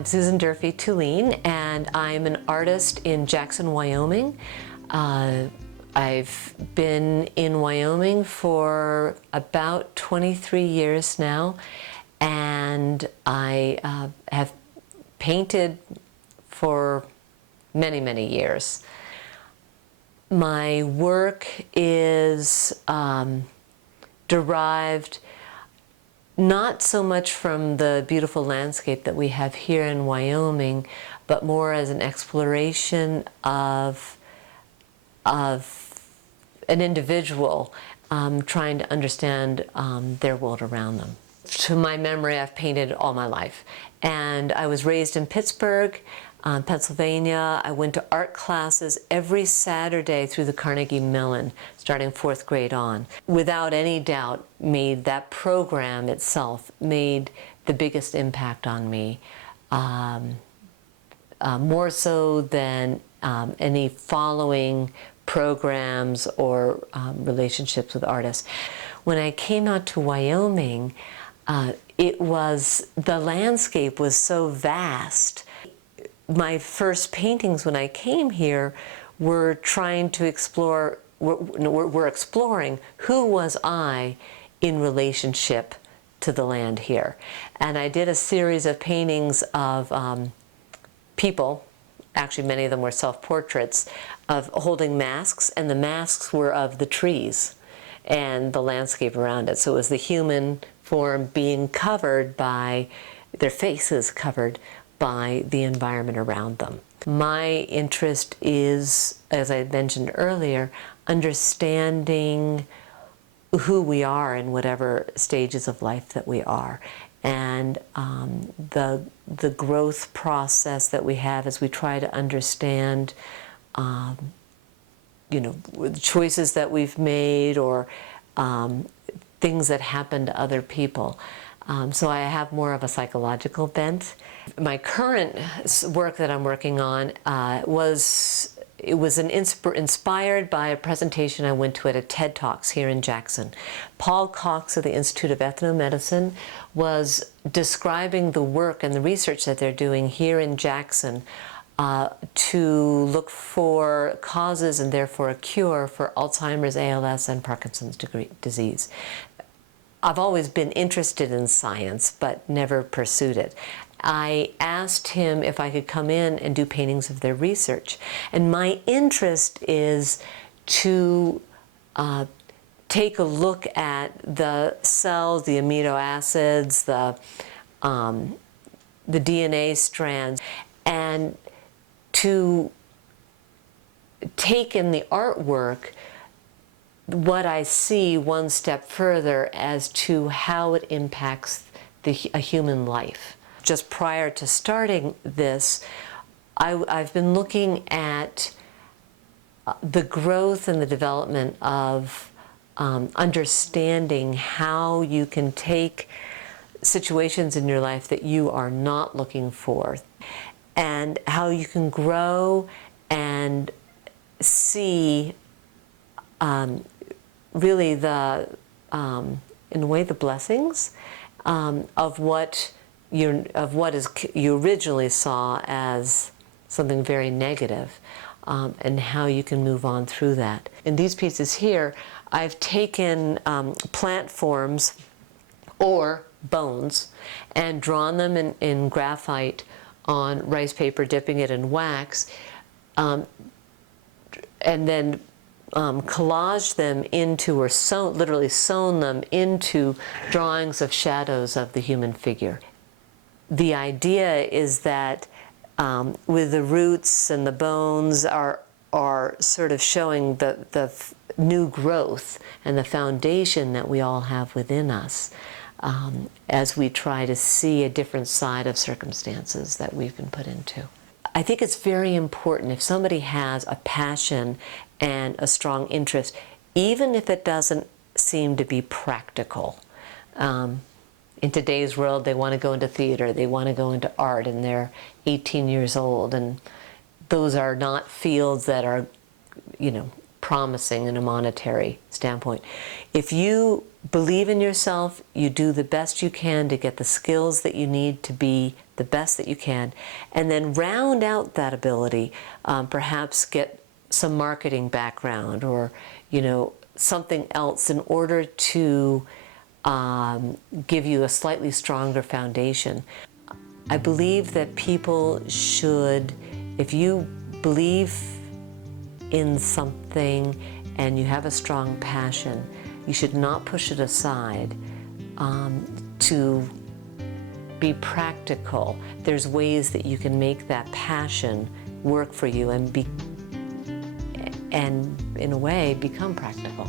I'm Susan Durfee Thulin, and I'm an artist in Jackson, Wyoming. I've been in Wyoming for about 23 years now, and I have painted for many, many years. My work is derived not so much from the beautiful landscape that we have here in Wyoming, but more as an exploration of an individual trying to understand their world around them. To my memory, I've painted all my life. And I was raised in Pittsburgh, Pennsylvania. I went to art classes every Saturday through the Carnegie Mellon, starting 4th grade on. Without any doubt, that program itself made the biggest impact on me, more so than any following programs or relationships with artists. When I came out to Wyoming, the landscape was so vast. My first paintings when I came here were trying to explore, were exploring who was I in relationship to the land here. And I did a series of paintings of people, actually many of them were self-portraits, of holding masks, and the masks were of the trees and the landscape around it. So it was the human form being covered by, their faces covered by the environment around them. My interest is, as I mentioned earlier, understanding who we are in whatever stages of life that we are, and the growth process that we have as we try to understand the choices that we've made, or things that happen to other people. So I have more of a psychological bent. My current work that I'm working on was inspired by a presentation I went to at a TED Talks here in Jackson. Paul Cox of the Institute of Ethnomedicine was describing the work and the research that they're doing here in Jackson to look for causes and therefore a cure for Alzheimer's, ALS, and Parkinson's disease. I've always been interested in science, but never pursued it. I asked him if I could come in and do paintings of their research. And my interest is to take a look at the cells, the amino acids, the DNA strands, and to take in the artwork what I see one step further as to how it impacts a human life. Just prior to starting this, I've been looking at the growth and the development of understanding how you can take situations in your life that you are not looking for, and how you can grow and see really in a way, the blessings of what you originally saw as something very negative, and how you can move on through that. In these pieces here, I've taken plant forms or bones and drawn them in graphite on rice paper, dipping it in wax, and then collaged them into, or literally sewn them into drawings of shadows of the human figure. The idea is that with the roots and the bones are sort of showing the new growth and the foundation that we all have within us, as we try to see a different side of circumstances that we've been put into. I think it's very important, if somebody has a passion and a strong interest, even if it doesn't seem to be practical. In today's world, they want to go into theater, they want to go into art, and they're 18 years old, and those are not fields that are, promising in a monetary standpoint. If you believe in yourself, you do the best you can to get the skills that you need to be the best that you can, and then round out that ability. Perhaps get some marketing background, or something else in order to give you a slightly stronger foundation. I believe that people should, if you believe in something and you have a strong passion, you should not push it aside to be practical. There's ways that you can make that passion work for you and in a way become practical.